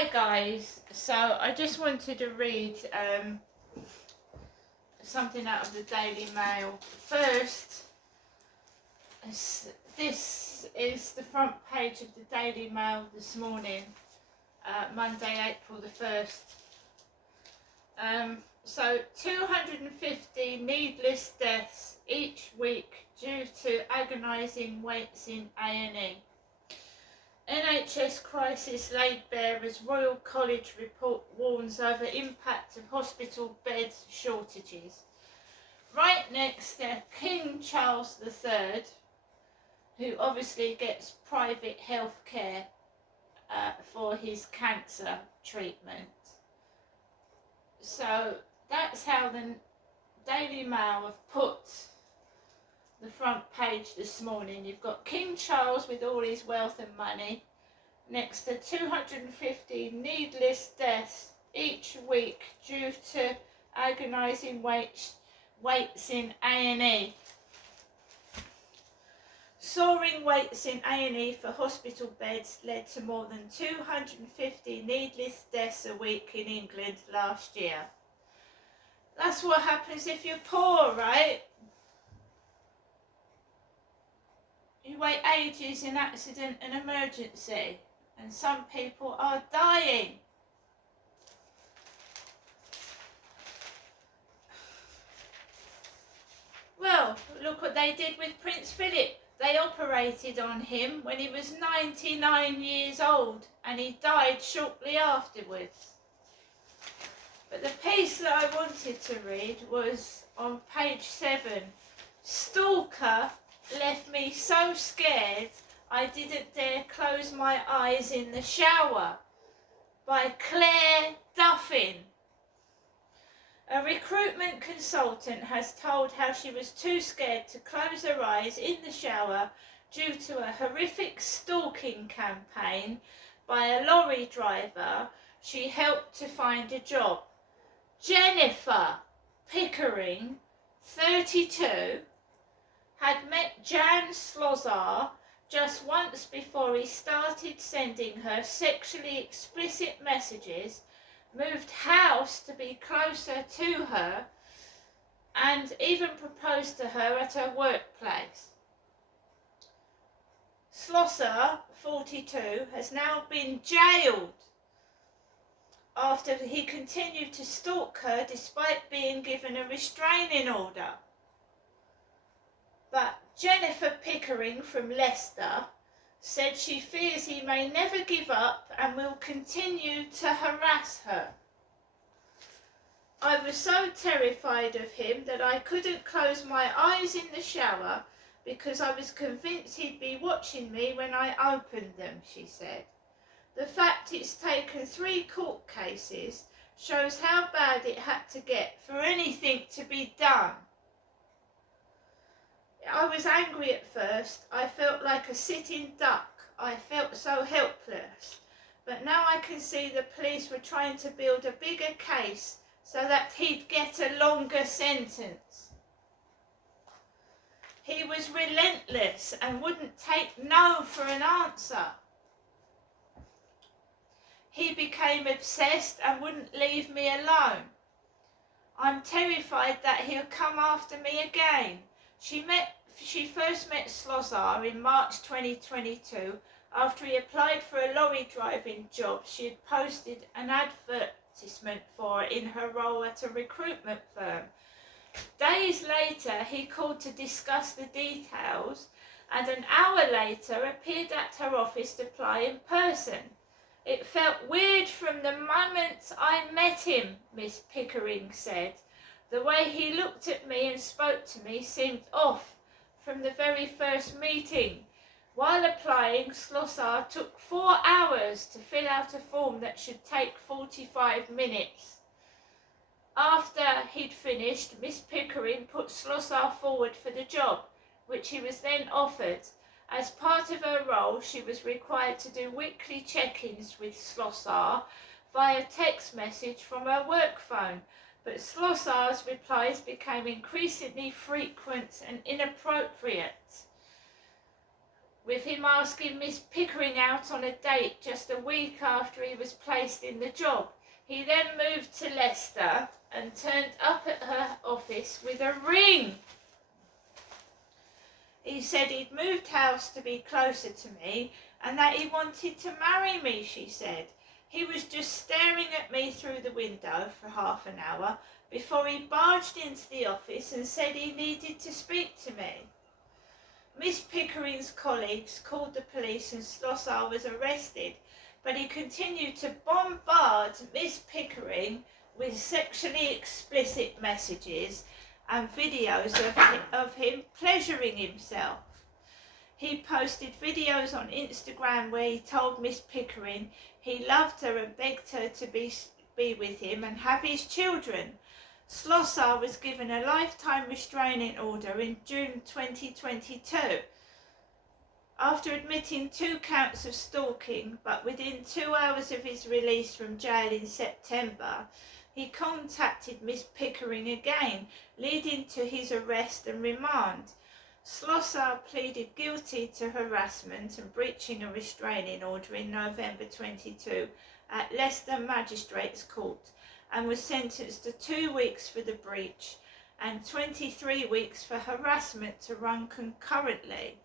Hi guys, so I just wanted to read something out of the Daily Mail. First, this is the front page of the Daily Mail this morning, Monday, April the 1st. So 250 needless deaths each week due to agonising waits in A&E. NHS crisis laid bare as Royal College report warns over impact of hospital bed shortages. Right next to King Charles III, who obviously gets private health care for his cancer treatment. So that's how the Daily Mail have put the front page this morning. You've got King Charles with all his wealth and money, next to 250 needless deaths each week due to agonising waits in A&E. Soaring waits in A&E for hospital beds led to more than 250 needless deaths a week in England last year. That's what happens if you're poor, right? You wait ages in accident and emergency, and some people are dying. Well, look what they did with Prince Philip. They operated on him when he was 99 years old, and he died shortly afterwards. But the piece that I wanted to read was on page 7. Stalker left me so scared I didn't dare close my eyes in the shower, by Claire Duffin. A recruitment consultant has told how she was too scared to close her eyes in the shower due to a horrific stalking campaign by a lorry driver she helped to find a job. Jennifer Pickering, 32, had met Jan Slozar just once before he started sending her sexually explicit messages, moved house to be closer to her, and even proposed to her at her workplace. Slosser, 42, has now been jailed after he continued to stalk her despite being given a restraining order. But Jennifer Pickering from Leicester said she fears he may never give up and will continue to harass her. I was so terrified of him that I couldn't close my eyes in the shower because I was convinced he'd be watching me when I opened them, she said. The fact it's taken 3 court cases shows how bad it had to get for anything to be done. I was angry at first. I felt like a sitting duck. I felt so helpless. But now I can see the police were trying to build a bigger case so that he'd get a longer sentence. He was relentless and wouldn't take no for an answer. He became obsessed and wouldn't leave me alone. I'm terrified that he'll come after me again. She first met Slozar in March 2022 after he applied for a lorry driving job she had posted an advertisement for in her role at a recruitment firm. Days later, he called to discuss the details, and an hour later appeared at her office to apply in person. It felt weird from the moment I met him, Miss Pickering said. The way he looked at me and spoke to me seemed off from the very first meeting. While applying, Slosar took 4 hours to fill out a form that should take 45 minutes. After he'd finished, Miss Pickering put Slosar forward for the job, which he was then offered. As part of her role, she was required to do weekly check-ins with Slosar via text message from her work phone, but Slosar's replies became increasingly frequent and inappropriate, with him asking Miss Pickering out on a date just a week after he was placed in the job. He then moved to Leicester and turned up at her office with a ring. He said he'd moved house to be closer to me and that he wanted to marry me, she said. He was just staring at me through the window for half an hour before he barged into the office and said he needed to speak to me. Miss Pickering's colleagues called the police and Slossar was arrested, but he continued to bombard Miss Pickering with sexually explicit messages and videos of him pleasuring himself. He posted videos on Instagram where he told Miss Pickering he loved her and begged her to be with him and have his children. Slossar was given a lifetime restraining order in June 2022 after admitting 2 counts of stalking, but within 2 hours of his release from jail in September, he contacted Miss Pickering again, leading to his arrest and remand. Slossar pleaded guilty to harassment and breaching a restraining order in November 22 at Leicester Magistrates Court and was sentenced to 2 weeks for the breach and 23 weeks for harassment to run concurrently.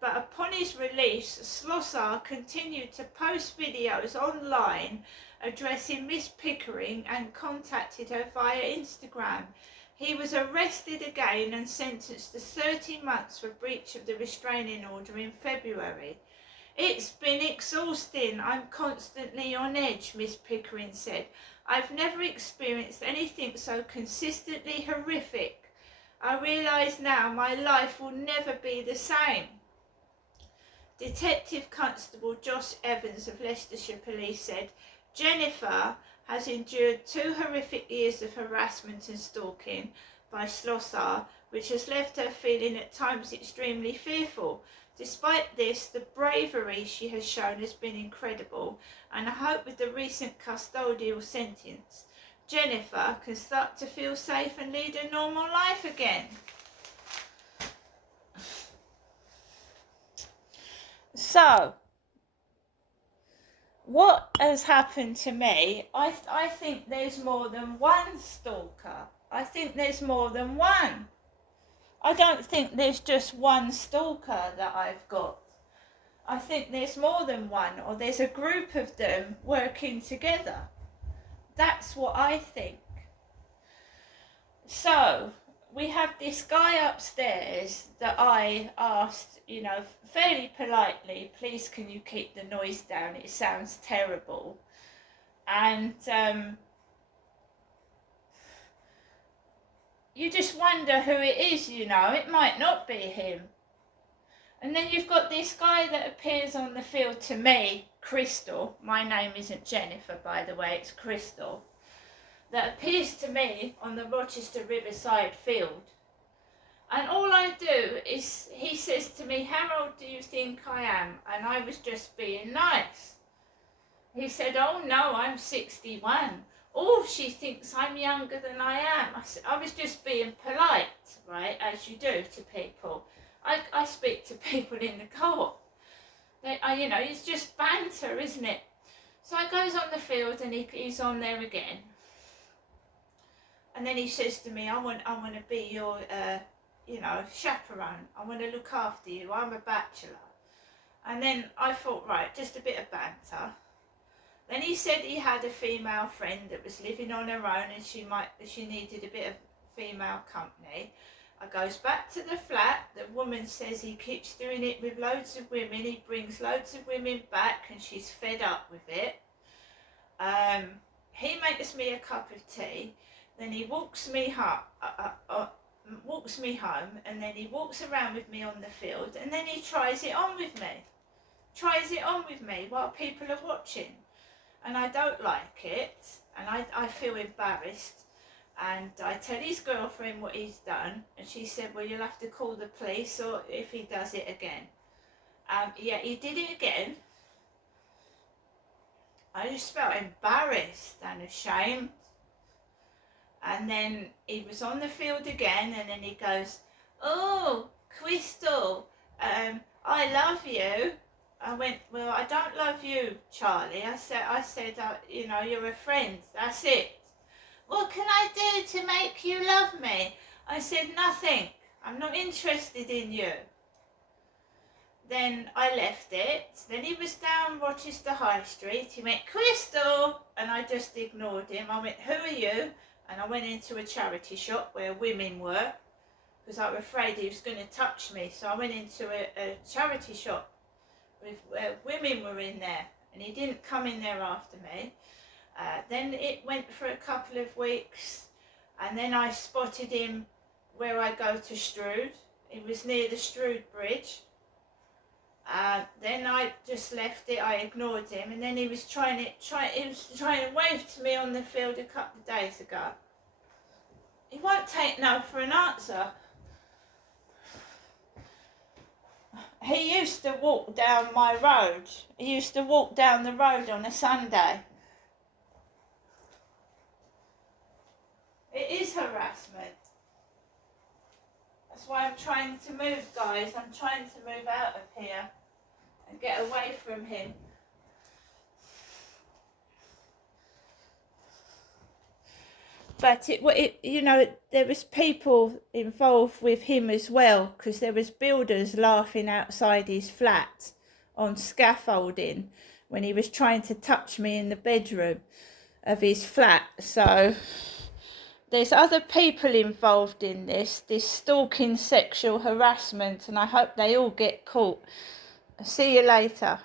But upon his release, Slossar continued to post videos online addressing Miss Pickering and contacted her via Instagram. He was arrested again and sentenced to 30 months for breach of the restraining order in February. It's been exhausting. I'm constantly on edge, Miss Pickering said. I've never experienced anything so consistently horrific. I realise now my life will never be the same. Detective Constable Josh Evans of Leicestershire Police said, Jennifer has endured 2 horrific years of harassment and stalking by Slossar, which has left her feeling at times extremely fearful. Despite this, the bravery she has shown has been incredible, and I hope with the recent custodial sentence, Jennifer can start to feel safe and lead a normal life again. So, what has happened to me? I think there's more than one stalker. I think there's more than one. I don't think there's just one stalker that I've got. I think there's more than one, or there's a group of them working together. That's what I think. So, we have this guy upstairs that I asked, fairly politely, please can you keep the noise down? It sounds terrible. And you just wonder who it is, it might not be him. And then you've got this guy that appears on the field to me, Crystal. My name isn't Jennifer, by the way, it's Crystal. That appears to me on the Rochester Riverside field. And all I do is, he says to me, how old do you think I am? And I was just being nice. He said, oh no, I'm 61. Oh, she thinks I'm younger than I am. I was just being polite, right, as you do to people. I speak to people in the co-op. It's just banter, isn't it? So I goes on the field and he's on there again. And then he says to me, I want to be your, chaperone. I want to look after you. I'm a bachelor. And then I thought, right, just a bit of banter. Then he said he had a female friend that was living on her own and she needed a bit of female company. I goes back to the flat. The woman says he keeps doing it with loads of women. He brings loads of women back and she's fed up with it. He makes me a cup of tea. Then he walks me home, and then he walks around with me on the field, and then he tries it on with me while people are watching. And I don't like it, and I feel embarrassed. And I tell his girlfriend what he's done, and she said, well, you'll have to call the police or if he does it again. Yeah, he did it again. I just felt embarrassed and ashamed. And then he was on the field again, and then he goes, oh, Crystal, I love you. I went, well, I don't love you, Charlie. I said, you know, you're a friend. That's it. What can I do to make you love me? I said, nothing. I'm not interested in you. Then I left it. Then he was down Rochester High Street. He went, Crystal! And I just ignored him. I went, who are you? And I went into a charity shop where women were, because I was afraid he was going to touch me. So I went into a charity shop with women were in there, and he didn't come in there after me. Then it went for a couple of weeks, and then I spotted him where I go to Strood. It was near the Strood Bridge. Then I just left it. I ignored him, and then he was trying to wave to me on the field a couple of days ago. He won't take no for an answer. He used to walk down my road. He used to walk down the road on a Sunday. It is harassment. That's why I'm trying to move, guys. I'm trying to move out of here and get away from him. But you know, there was people involved with him as well, because there was builders laughing outside his flat on scaffolding when he was trying to touch me in the bedroom of his flat. So there's other people involved in this stalking, sexual harassment, and I hope they all get caught. See you later.